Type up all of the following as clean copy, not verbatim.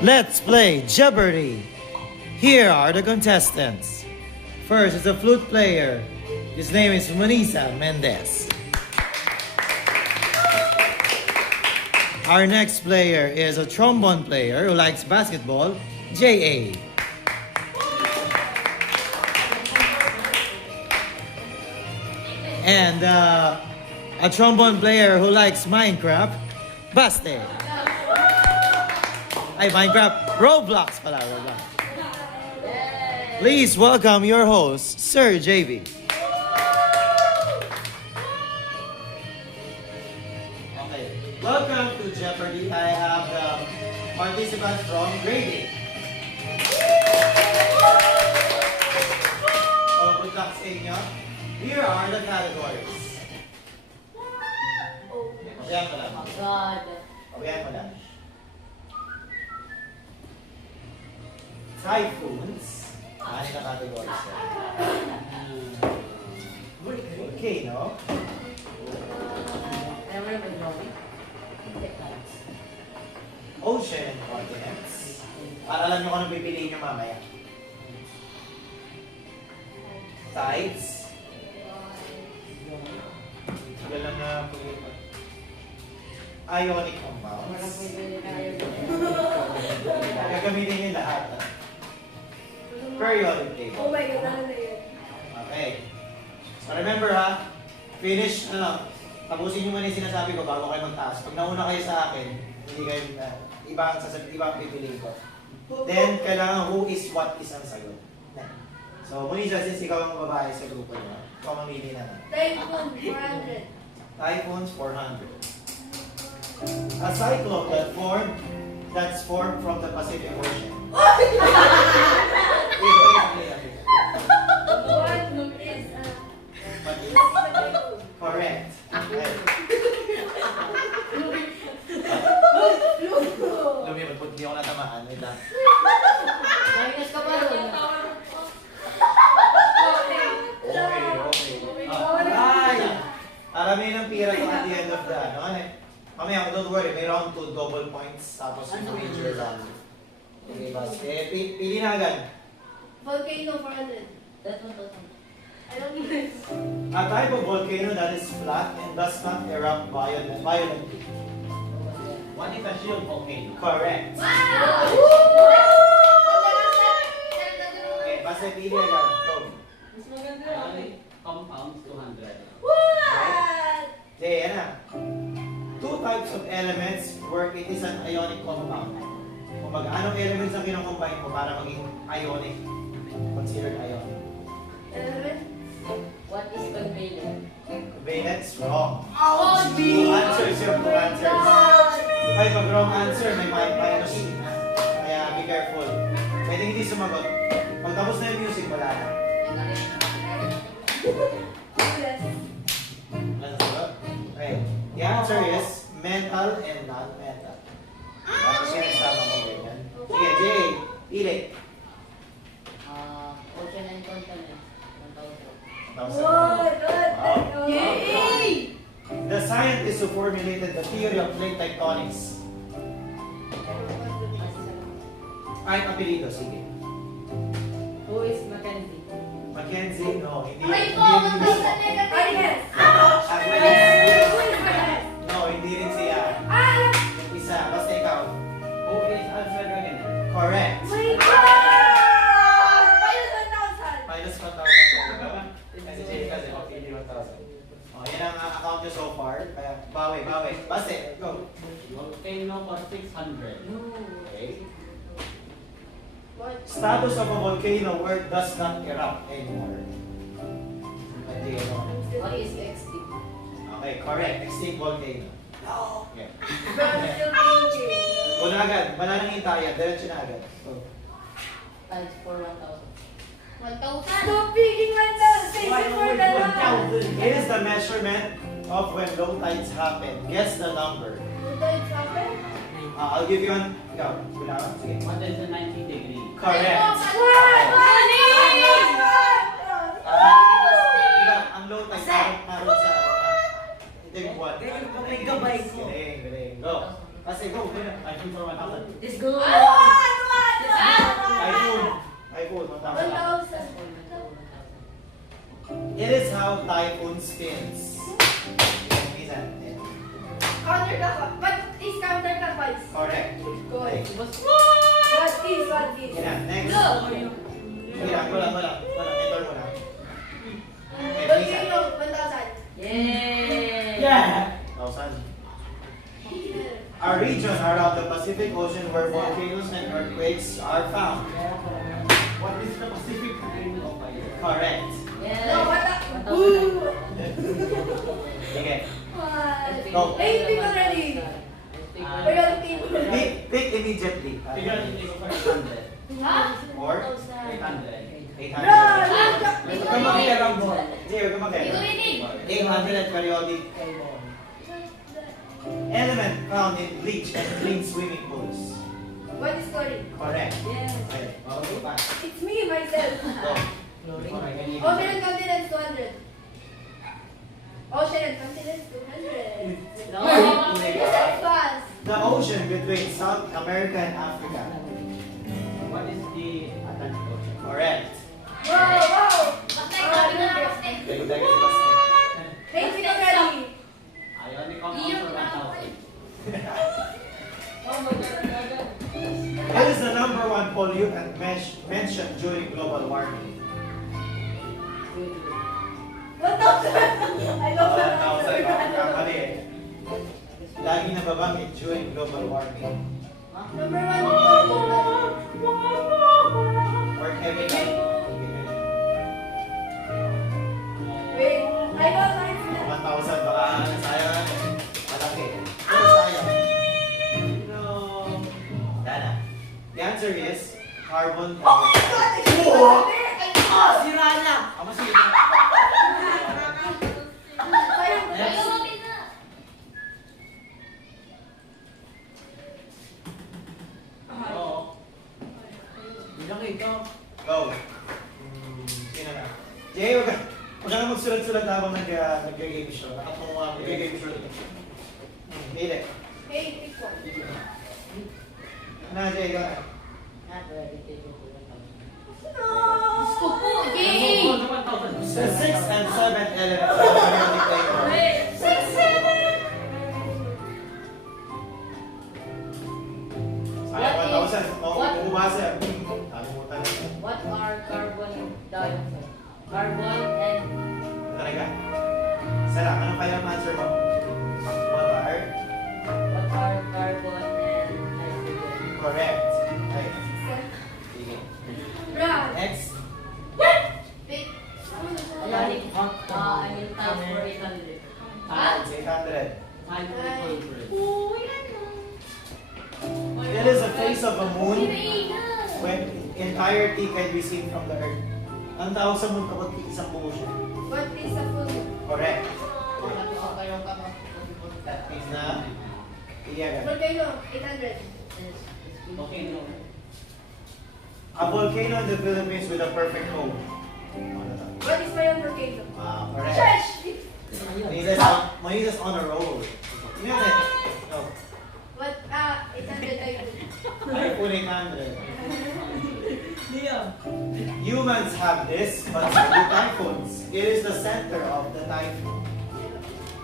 Let's play Jeopardy! Here are the contestants. First is a flute player. His name is Manisa Mendez. Our next player is a trombone player who likes basketball, J.A. And a trombone player who likes Minecraft, Baste. Ay, Minecraft, Roblox pala, Roblox. Please welcome your host, Sir JB. Okay, welcome to Jeopardy. I have the participants from grade 8. So, good luck sa inyo. Here are the categories. Pabayaan mo lang. Oh God. Pabayaan mo lang. Typhoons. Ano na categories yan? Volcano. Alam mo naman drawing? Ocean and continents. Para alam nyo kung anong pipiliin nyo mamaya. Tides. Wala na ionic compounds. Gagamitin nyo lahat. Periodic table. Oh my God, ano na yun? Okay. So remember ha, finish, tapusin nyo muna yung sinasabi ko bago kayo magtaas. Pag nauna kayo sa akin, hindi kayo, ibang pipiliin ko. Then, kailangan who is, what is ang sagot. So, Munisa, since ikaw ang babae sa grupo nyo, ikaw mamili na. Typhoon, 400. Typhoons, 400. A cyclone that's formed from the Pacific Ocean. What is, Correct. Okay. Lumipad po, hindi ako natamaan. Wait lang. Minus ka pa ron. Okay. Alright. Arami ng pira ko at the end of the ano. Mamaya, don't worry, may round 2 double points. Tapos yung major round. Okay, basket. Pili na agad. Volcano, 400. That's 1,000. I don't need this. A type of volcano that is flat and does not erupt violently. What is a shield volcano? Correct. Wow! Okay, basta pili agad. Go. Mas maganda. Compounds 200. What? Jay, yan na. Two types of elements where it is an ionic compound. Kung anong elements ang kinocombine mo para maging ionic? Considered ionic. Element? What is covalent? Covalence, wrong. Ouch! Two answers yun, two answers. Ay, pag wrong answer, may minus na. Kaya be careful. Pwede hindi sumagot. Pag tapos na yung music, wala na. Yes. Wala na sagot? Okay. The answer is metal and non-metal. Tapos yung nagsama mo ganyan. Sige, Jay, pili. Ocean and continent. 1,000. What? Wow. Yay! The scientist who formulated the theory of plate tectonics. Kahit apelido, sige. Who is Mackenzie? Mackenzie, no. Hindi. Ay, Hindi po! rin Magkakasin na yes! No, hindi rin siya. Yung isa, basta ikaw. Who is Alfred Wegener? Correct. My God! Minus 1,000. Minus 1,000. Kasi Jay kasi, hindi 1,000. Oh, yan ang account nyo so far. Kaya, bawi. Basta, go. Volcano for 600. Okay. What? Status of a volcano where it does not erupt anymore. Hindi, ano. What is extinct? Okay, correct. Extinct volcano. No. Okay. But I'm still thinking. Una agad, mananang hintayan. Diretso na agad. So, Times for 1,000. 1,000. Stop picking myself. Thank you for the number. it is the measurement of when low tides happen. Guess the number. Did it happen? I'll give you an... Ikaw, wala ka. Sige. What is the 90 degree? Correct. What? Diba, ang low tide, parang sa... Ito yung buwan. Ganyan pa may gabay ko. Galing. Go. Kasi go. iPhone for 1,000. Let's go! Typhoon, 1,000. 1,000. It is how typhoon spins. Minsan. Counter ka pa. But is counter ka pa. Correct. Good. Okay. What is? Yan na. Next. Go. Wala. Enter mo na. Okay, Volcano, 1,000. Yay! Yeah! 1,000. A region around the Pacific Ocean where volcanoes and earthquakes are found. What is the Pacific Ring of Fire? Correct. Yes! No, wala. 1,000. Sige. What? Go. Hey, pick already. Priority. Pick immediately. Figure it is for 800. Ha? Or 800. 800. Bro, Huwag kang makialam mo. Hindi, huwag kang Ito makialam. rinig. 800 periodic element found in bleach and clean swimming pools. What is chlorine? Correct. Yes! Okay. Okay, pa. It's me, myself. Go. Ocean and continents, 200. Ocean and continents, 200. No! You said fast. The ocean between South America and Africa. What is the Atlantic Ocean? Correct. Wow. Dagdag si Basti. Hey, pick already. I only compound for 1,000. What is the number one pollutant mentioned during global warming? 1,000. I love that. 1,000. Mali eh. Lagi nababanggit during global warming. Number one. Or chemical. Wait, I know science na. 1,000 baka sayang. Malaki. Pero sayang. No. Dana. The answer is carbon dioxide. Sira na! Ako sige. Oo. Bilang ito. Go. Sino na? Jay, huwag ka na magsulat-sulat habang nag-game show. Nakatungo nga nag-game show. Pili. Hey, pick one. Ano, Jay, ikaw na. Not ready to go to No. Ano po, 1,000. The sixth and seventh elements of the periodic table. Six, seven. Sayang 1,000. Bumasa. Kalimutan. What are carbon dioxide? Carbon and Talaga. Isa lang. Anong kaya ang answer mo? What are? what are carbon and nitrogen? Correct. Okay. Sige. Run. Next. Pick. Organic, I mean times for 800. Times 800. 800. It is the face of a moon when entirety can be seen from the earth. Ang tawag sa moon kapag isang buo siya. What is a full moon? Correct. That means na iyagan. Volcano, 800. Okay, no. A volcano in the Philippines with a perfect home. What is my own volcano? Correct. Shush! Manilas on a roll. You know that? No. What? 800 I do. iPhone 800. Humans have this, but so do typhoons. It is the center of the typhoon.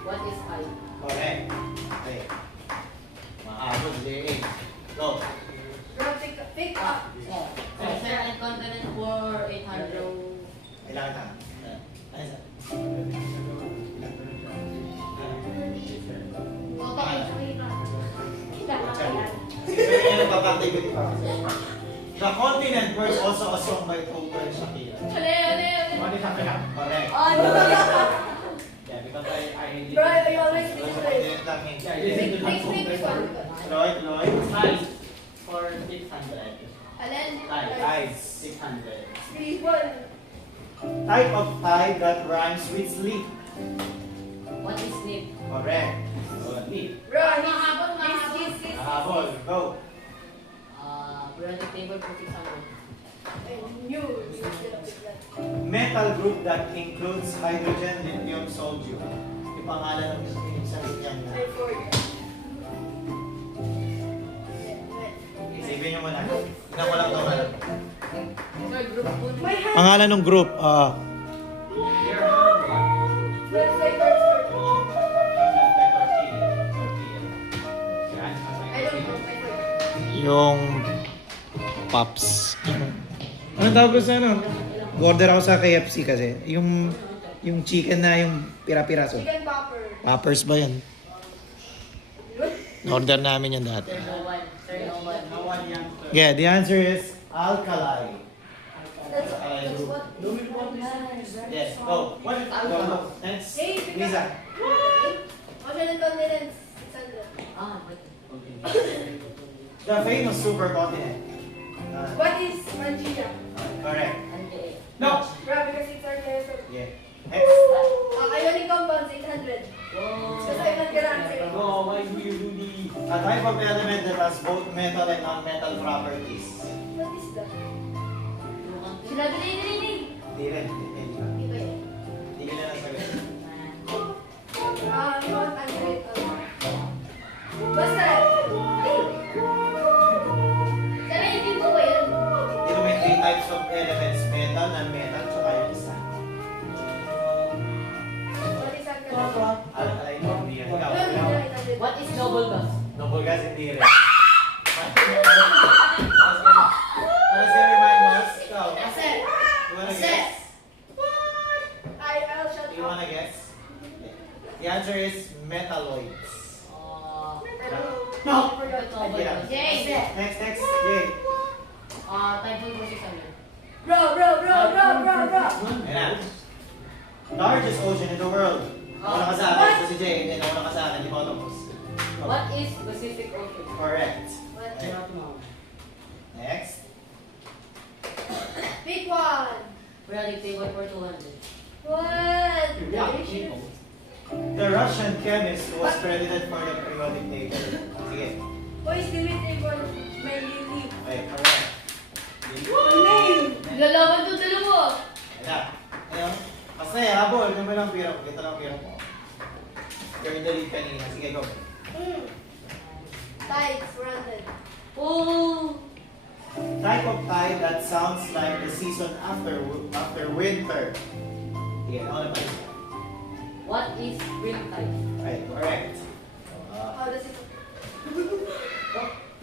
What is I? Correct. Okay. Mahabol, J.A. Go. Bro, pick up. Ocean and continent for 800. Kailangan na. Ano isa? Sige, nagpapatibig pa. The continent was also a song by Tupac Shakira. What is happening? Correct. Yeah, because I Bro, I always do Sa this. continent lang eh. Yeah, you listen to that Next, song. next one. Lloyd. Times for 600. Alin? Tides. 600. People. Type of tide that rhymes with sleep. What is sleep? Correct. Neat. Bro, this. Mahabol. Go. Periodic table for 600. I knew you were gonna pick that. Metal group that includes hydrogen, lithium, sodium. Yung pangalan ng isang lithium na. I forgot. Pangalan ng group. Here, what? Let's say first. I don't know. I forgot. Yung Pops. Ano tawag ko sa ano? Order ako sa KFC kasi. Yung chicken na yung pira-piraso. Chicken popper. Poppers ba yan? Order namin yan dati. Sir, no one. Sir, no one. No one youngster. Yeah, the answer is alkali. That's what. Yes, go. What is alkali? Next. Hey, Lisa. Ocean and continents. 600. Ah, but... The famous supercontinent. What is Pangea? Correct. Ante. No. Bro, because it's our cares of... Yeah. Next. Ionic compounds, 800. Kasi I'm not gonna answer it. No, why do you do the... A type of element that has both metal and non-metal properties. What is that? Sinabi na yun. Hindi rin. Hindi rin. Hindi ba yun? Hindi ka na nasagot. You want answer it? Basta. Ay! Sana hindi ko ba yun? Dito may 3 types of elements. Metal, non-metal, tsaka yung isa. What is that? Alkali mo. Ikaw. Ikaw. What is double gas? Double gas, hindi rin. Para sa remind us, ikaw. Kasi. You wanna guess? I'll shut You wanna guess? The answer is metalloids. No. I forgot. Double gas. Jay. Next, Jay. Typhoon for 600. Bro. Ayan na. Largest ocean in the world. Nauna ka sa akin. So si Jay, hindi nauna ka sa akin. Di ba tapos? What is Pacific Ocean? Correct. What? Okay. Next. Big one. Really, pay one for 200. What? The Russian chemist who was credited for the periodic table. Sige. Boys, Dimitri Mendeleev. Okay, correct. Name. Lalaban to dalawa. Ayan na. Ayun. Basta habol. Yung may lang piro. Kita lang piro mo. You're in the lead kanina. Sige, go. Tides, 400. Oh! Type of tide that sounds like the season after winter. Sige, ano na pa rin? What is spring tide? Right, correct. Oh, that's it.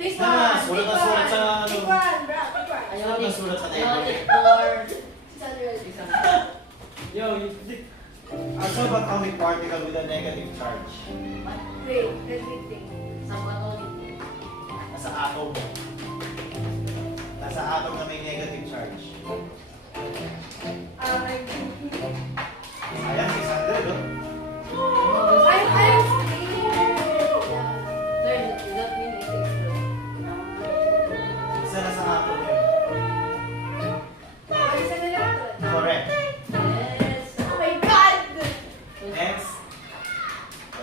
Big Ah, one. sulat Big na sulat sa one. ano. Big one, bro. Big one. Sulat na sulat sa table. Ionic for 600. Yo, you... A subatomic particle with a negative charge. Wait, let me think. Subatomic. Nasa atom. Nasa atom na may negative charge. I'm Ayan, 600, no? Sir, does that mean it explode? Isa nasa atom yun. Correct. Yes. Oh my God! Next.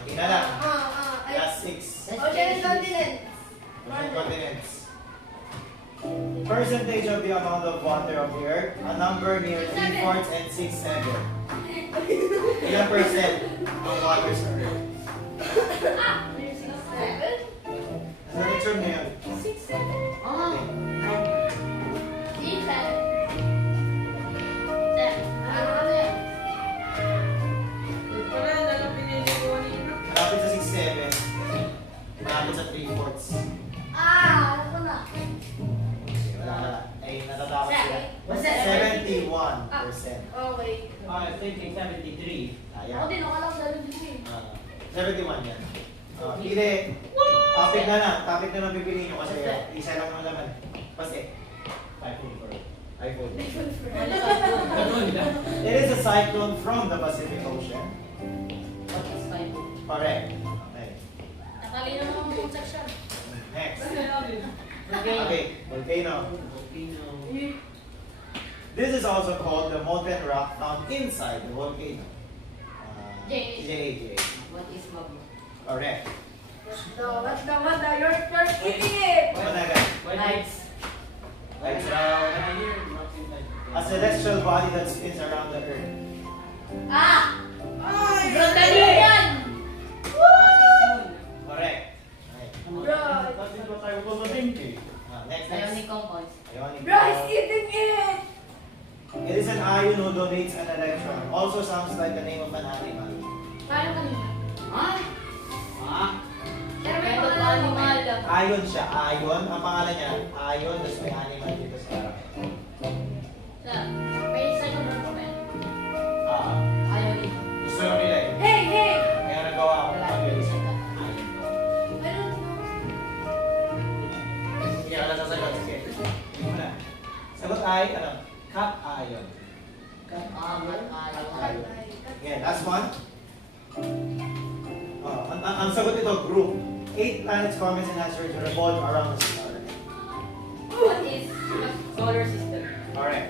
Okay na lang. Last 6. Ocean and continents. Ocean continents. Percentage of the amount of water of the earth, a number near 3/4 and 6/7. Ilang percent ang water sa earth? Nasa picture na yun. Ah. Malapit sa 6/7. Malapit sa 3/4. Wala. Ay, natatakot sila. 71%. Oh wait. I was thinking 73. Sayang. din, akala ko dalawa din eh. 71 yan. Pili. Topic na lang. Topic na lang pipiliin nyo kasi isa lang ang laman. Pasti. Typhoon for iPhone. Ano typhoon? It is a cyclone from the Pacific Ocean. What is typhoon? Correct. Okay. Nakalina naman yung section. Next. Okay. Okay. Volcano. This is also called the molten rock found inside the volcano. J. What is magma? Correct. What's the? You're eating it! What na agad? Lights. Lights round. A celestial body that spins around the earth. Bro, dali yan! What is moon? Correct. Right. Bro, That is what I was thinking. Next. Ionic compounds. Ionic. bro, he's eating it! It is name of an animal. Paano kanina? Ha? Pero may Ito pangalan mo animal. Ayon siya. Ayon. Ang pangalan niya, Ayon. Tapos may animal dito sa harap. May second round pa ba yan? Ayaw ni. Gusto yung nila eh. Hey, hey! Kaya nagawa ako. Wala. Mabilis. I don't know. Hindi ka lang sasagot. Sige. Hindi mo na. Sagot ay, ano? Cat Ayon. Ayaw. Okay, last one. Ang sagot ito, group. 8 planets, comets, and asteroids revolve around the star. What is solar system? Alright.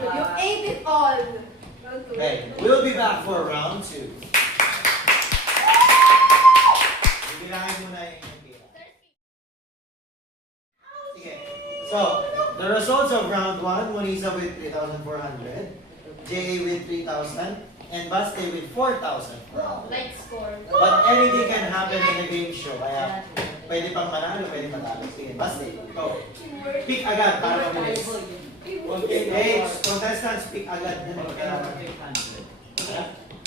You ate it all. Okay, we'll be back for round 2. Bibilangin muna yung pira. Sige. So, the results of round 1, Monisa with 3,400, JA with 3,000, and Baste with 4,000. Like score. But anything can happen in the game show, kaya pwede pang manalo, pwede matalo. Sige, Baste, go. Pick agad para mabilis. Okay, contestants, pick agad.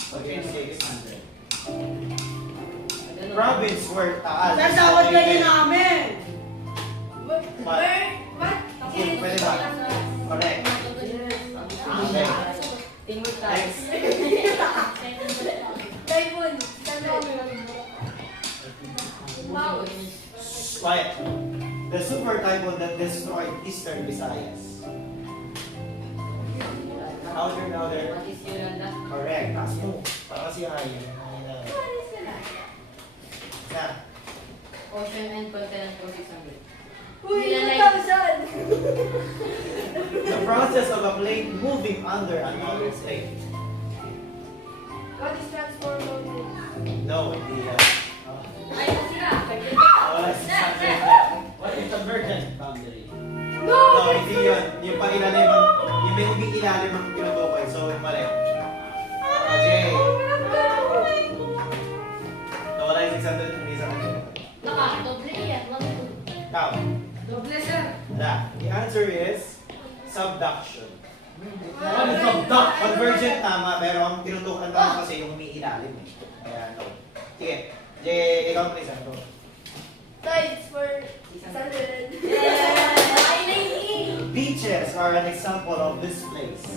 Okay, 600. Province where taas. Sasawad kayo namin! Where? What? Pwede ba? Correct. Okay. Teamwork tayo. Next. Typhoon. Mouse. Quiet. The super typhoon that destroyed Eastern Visayas. Louder. What is Yolanda? Correct. Taas mo. Para kasi ayaw. Na. Ocean and continent for 600. Uy, 2,000! The process of a plane moving under another plane. What is transform mountain? No, hindi yan. Ay, nasira. Wala si Sandra na. What is the virgin boundary? No! No, hindi yun. Yung pa ilalim ang, yung may hindi ilalim ang tinutukoy. So, mali. Okay. Nawala yung 600, hindi sa kanila. Naka, doble yan. Count. Doble, sir. Wala. The answer is subduction. Ano subduct? Convergent tama, pero ang tinutukan tama kasi yung umiilalim eh. Kaya no. Sige. Jay, ikaw mo isa. Go. Tides for 600. Beaches are an example of this place.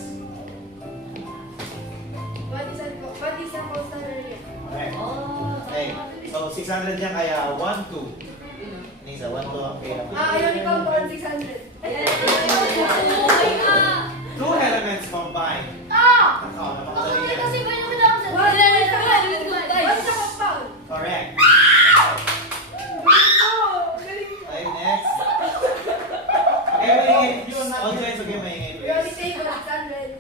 What is a coastal area? Alright. Oh, Okay. So, 600 yan kaya 1, 2. Nisa, 1, 2 ang pera. Ayaw ni Pao on 600. Two elements combined. Ah! Napakadali yan. ba yung kita sa What's the compound? Correct. Oh, galing. Okay, next. Okay, maingay. Audience, okay, maingay, We only please. take 600.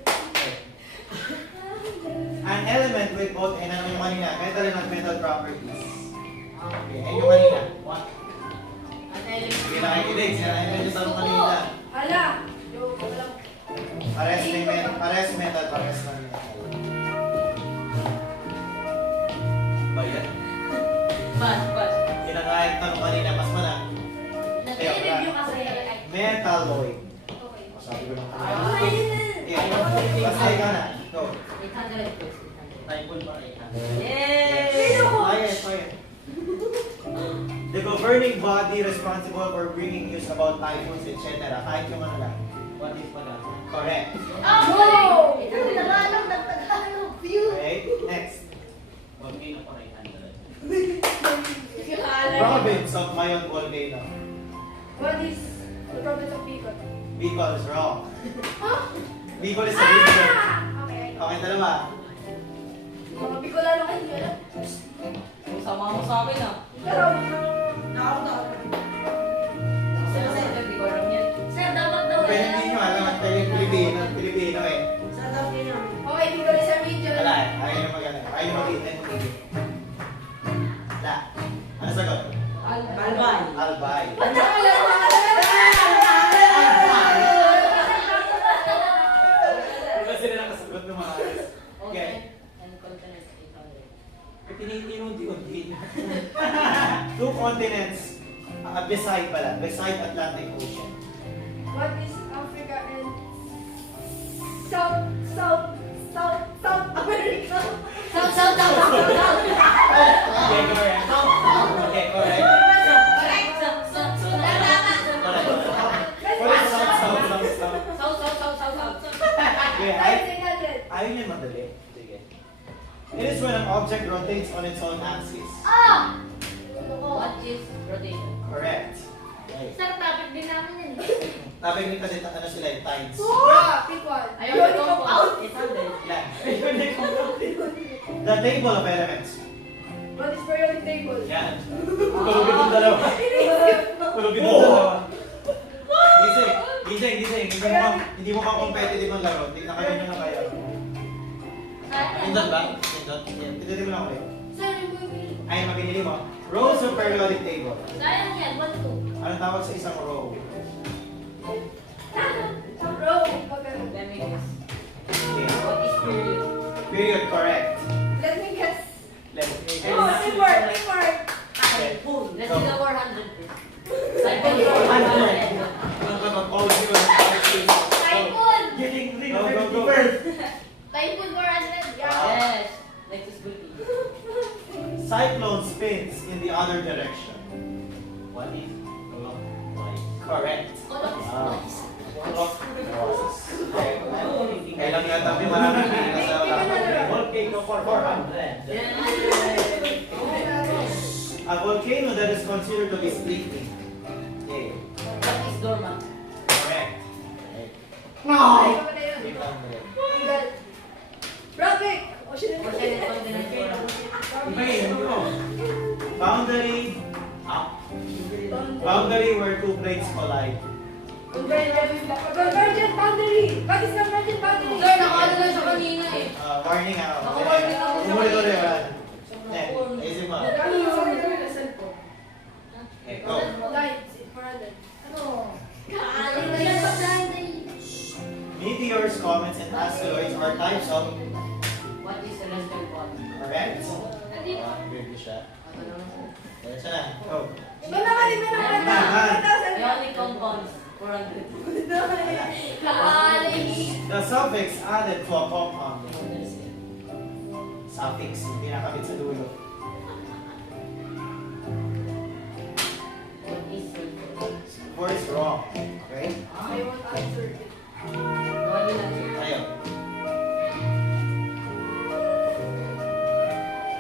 An element with both, ano yung kanina, metal and non-metal properties. Okay, and yung kanina. What? An element. Sige, nakikinig. Sila nakikinig sa kanina. Hala! Yo, walang... Pares metal, pares non-metal. Ba yan? Bas. Yun ang nga yung tanong kanina, mas manang. Nag-review kasi. Metalloid. Okay. Sabi ko lang Ay, kanina. Okay, basta ikaw na. Go. 800 plus. Typhoon para 800. Yay! Quiet. The governing body responsible for bringing news about typhoons, etc. Kahit yung ano lang. What is pala? Correct. No! Okay, next. Volcano para 800. Province of Mayon Volcano. What is the province of Bicol? Bicol is wrong. Huh? Bicol is a region. Okay. Okay, dalawa. Mga Bicolano kasi nila. Kung sama mo sa akin ah. Pero, Sir, hindi ko alam yan. sir, dapat daw Pero hindi nyo alam at kayo Pilipino eh. Sa daw niya. Okay, Bicol is a region. Wala eh. Ayaw nyo mag-ano. Ayaw nyo mag-ibig. Wala. Ano sagot? Balbal. Albay. Ba't alam mo? Diba sila nakasagot ng mga ayos? Okay. Ocean and continent 800. Tinunti-unti. Two continents. Beside pala. Beside Atlantic Ocean. What is Africa and South America? South. Okay, correct. Okay, correct. What is south? Okay, ayaw niya madali. Sige. It is when an object rotates on its own axis. What is rotation? Correct. Okay. Sir, topic din namin yan. Topic ni kasi ano sila yung tides. Pick one. Ayaw ko compound. Yan. The table of elements. What is periodic table? Yan. Tulog itong dalawa. Tulog itong dalawa. Gising. Hindi mo competitive ang laro. Tignan kayo nyo na kayo. Pindot ba? Pindot. Pindutin mo lang kayo. Sir, yung bumili. Ay, mapinili mo. Rows of periodic table. Sayang yan, 1, 2. Anong tawag sa isang row? Bro, pagano. Let me guess. Okay. What is period? Period, correct. Let me guess. Let's Oh, teamwork. Okay. Let's do the 400. Typhoon. Go first. Typhoon 400. Yeah. Yes. Next is good. Cyclone spins in the other direction. What is clockwise? Correct. Clockwise. Clockwise. Kailang yata may maraming pina sa Okay, go for 400. A volcano that is considered to be sleeping. Okay. What is dormant? Correct. No. Traffic. Ocean and Percentage continent. Boundary. Boundary where two plates collide. Convergent boundary. What is convergent boundary? Sir, nakakala lang sa kanina eh. Warning ako. Naka-warning ako sa Umulit-ulit. kanina. Isip mo. Okay, go. Lights. 400. Ano? Meteors, comets, and asteroids are types of. What is celestial body? Correct. Weird siya. Ano naman sir? Diretso na. Go. Iba naman. The only compounds, 400. The suffix added to a compound. Suffix, hindi nakabit sa dulo. What is sulfur? Four is wrong. Okay? I won't answer it. Wala lang sir. Tayo.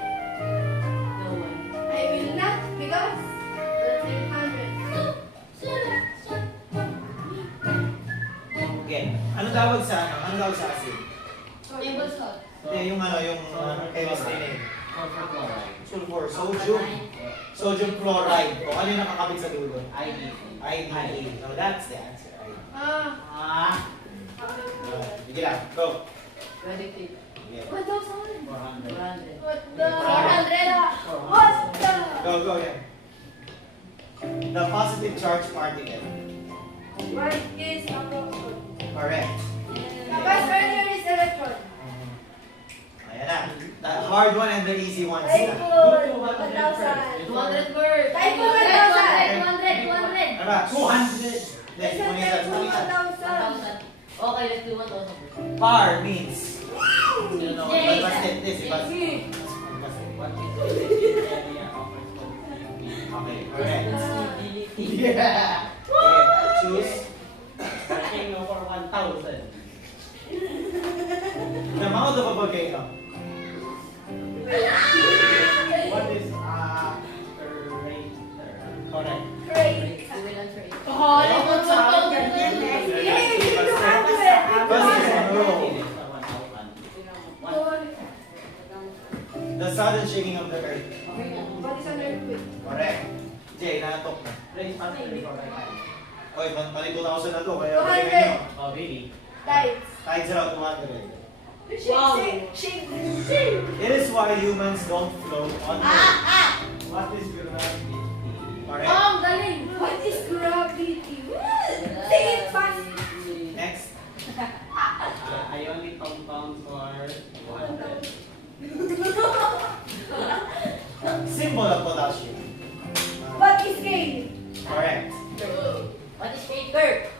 No one. I will not because that's 800. Okay. Ano tawag sa ano? Ano tawag sa acid? Table salt. Hindi, yung chemistry name. Sulfur chloride. Sulfur, sodium chloride. O ano yung nakakabit sa dulo? IDE. So that's the answer. Sige lang. Go. Ready, take. Okay. 1,000. 400. 400. What the? 400. What the? Go yan. The positive charge particle. What is a proton? Correct. Kapag earlier is electron. Ayan na. The hard one and the easy ones na. Typhoon. 1,000. 200 words. Typhoon 1,000. 200. Ano ba? 200. Let's put it at 1,000. 1,000. Okay, let's do 1,000. Par means. You know, Yay. basta this. What is the area of responsibility? Okay, correct. Responsibility. Yeah. Okay, choose. Volcano for 1,000. The mouth of a volcano. What is a crater? Correct. Great. We will answer it. Oh, Ay, ano what's ba? up? Yay! The sudden shaking of the earth. What is an earthquake? Correct. Jay, natok na. Oy, mali 2,000 na to. Kaya 200. galingan nyo. Oh, really? Tides. Tides are 200. Wow. Shake. It is why humans don't float on the What is gravity? Correct. Ang galing. What is gravity? Say it fast. Next. Ionic compounds for 200. Symbol of potassium. What is K? Correct. What is shaker?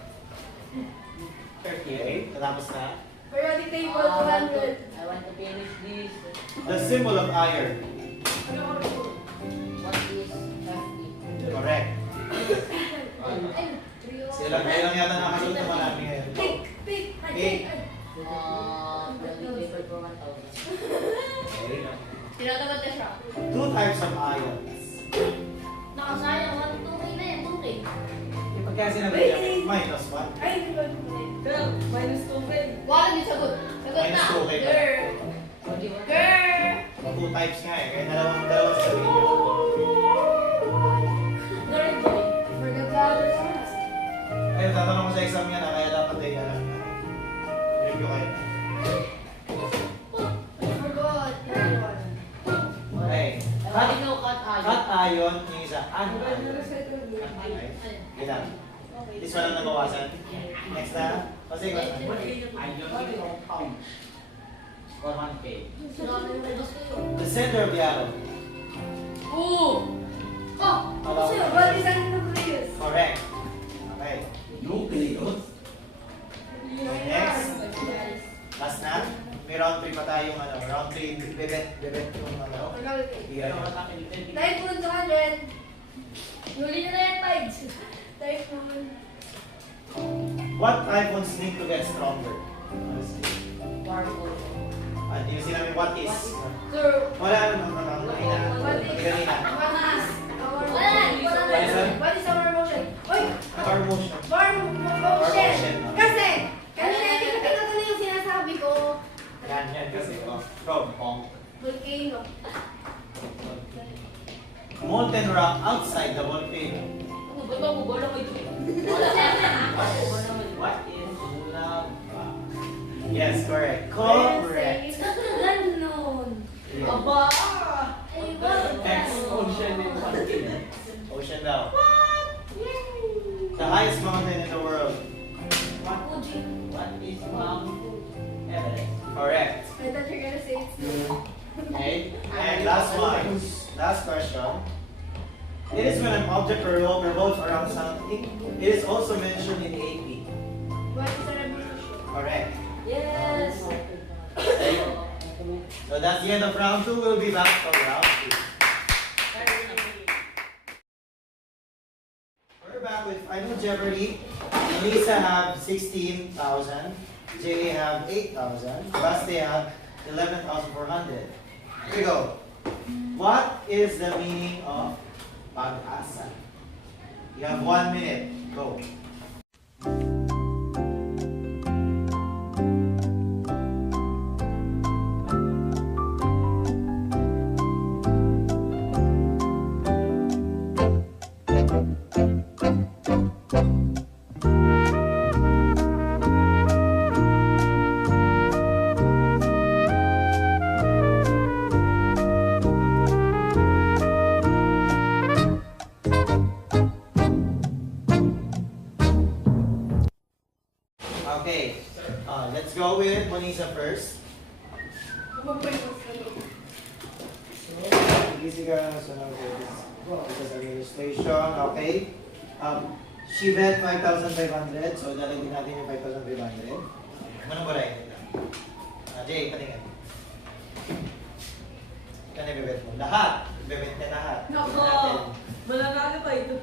38. Natapos na. Periodic table I 200. want to finish this. The the symbol of iron? What is FE? Correct. Ay, Sila kayo lang yata nakasunod na marami ngayon. Pick, pick, Pick. Deliver for 1,000. Okay. Tinatagot na siya. Two types of ions. Nakasayang, 1, 2K na yan, 2K. Pagkaya sinabi niya, minus 1. Ay, hindi ko ito. Girl, minus 2K. Wala din sagot. Sagot na. Minus 2K pa. Girl. Girl. Two types nga eh. Kaya dalawang sabihin niyo. Girl boy. Forgot the other ones. Ayun, tatanong ko sa exam yan, kaya dapat ay alam niya. Review kayo. I forgot. Everyone. Okay. How do you know cut iron? Cut ion, yung isa, anion. Ay. Yun lang. This one ang nabawasan. Next na. Kasi ko. Ionic compound. For 1K. Sinabi mo na gusto yun. The center of the atom. Oo. Oh, Hello. sa'yo, what is an nucleus? Correct. Okay. Nucleus. Next. Last na. May round 3 pa tayong ano. Round 3, bebet yung ano. Tira nyo. 9 points 100. Huli na yan, Tides. Tides naman. What ions need to get stronger? Honestly. Marble. Yung sinabi, what is? Sir, Wala naman kanina. what is Kanina. our motion? What is our motion? Oy! Our motion. Motion! Kasi, kanina hindi ko tinatuloy yung sinasabi ko. Yan kasi. From. Volcano. Molten rock outside the volcano. Ano ba ito? Wala mo ito. What is lava? Yes, correct. Correct. Ganon. Aba! Ay, what? Next. Ocean in 1K. Ocean daw. The highest mountain in the world. Fuji. What is Mount Everest? Correct. I thought you were gonna say it's Okay. And last one. Last question. It is when an object revolves around something. It is also mentioned in AP. What is a revolution? Correct. Yes! So that's the end of round 2. We'll be back for round 3. We're back with Final Jeopardy. Lisa have 16,000. JA have 8,000. Baste have 11,400. Here we go. What is the meaning of pag-asa? You have 1 minute. Go. Okay. Let's go with Monisa first. Easy ka na sa business administration. Okay. She bet 5,500. So, lalagyan natin yung 5,500. Manong ba rin? Jay, patingin. Kaya ibebet mo. Lahat. Ibebet niya lahat. Nako! Mananalo pa ito.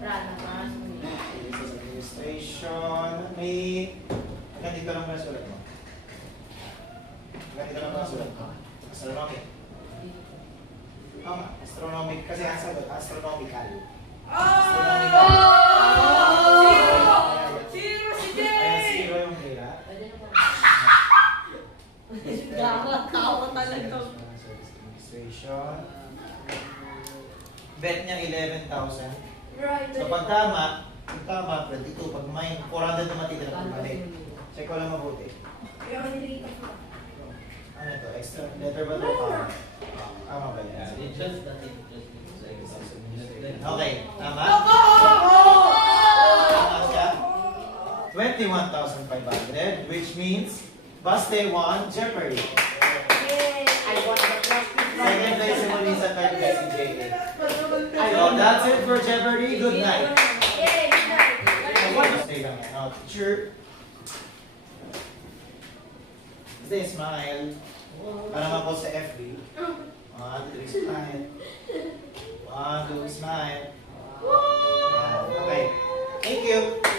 Rana, mas Business administration. May... Hanggang dito lang ba sulat mo? Hanggang dito lang ba sulat mo? Astronomy. Tama. Astronomic. Kasi ang sagot, astronomical. Zero! Zero si Ayan, Jay! zero yung pera. Pwede na po. Tawa talaga. Service administration. Bet niya 11,000. Right. So pag tama, 22. Pag may 400 na matitira, pagbalik. Check ko lang mabuti. Ano ito? Extra letter ba ito? Tama ba yan? It's just that it just Okay, tama? Nako! Tama siya? 21,500, which means Baste won Jeopardy. I want the plastic. Second place si Monisa, third place si JA. So that's it for Jeopardy. Good night. Yay, good night. Stay lang yan. Now, teacher. Is this, smile. Para ma-post sa FB. 1, 2, smile. 1, 2, smile. Yan, okay. Thank you.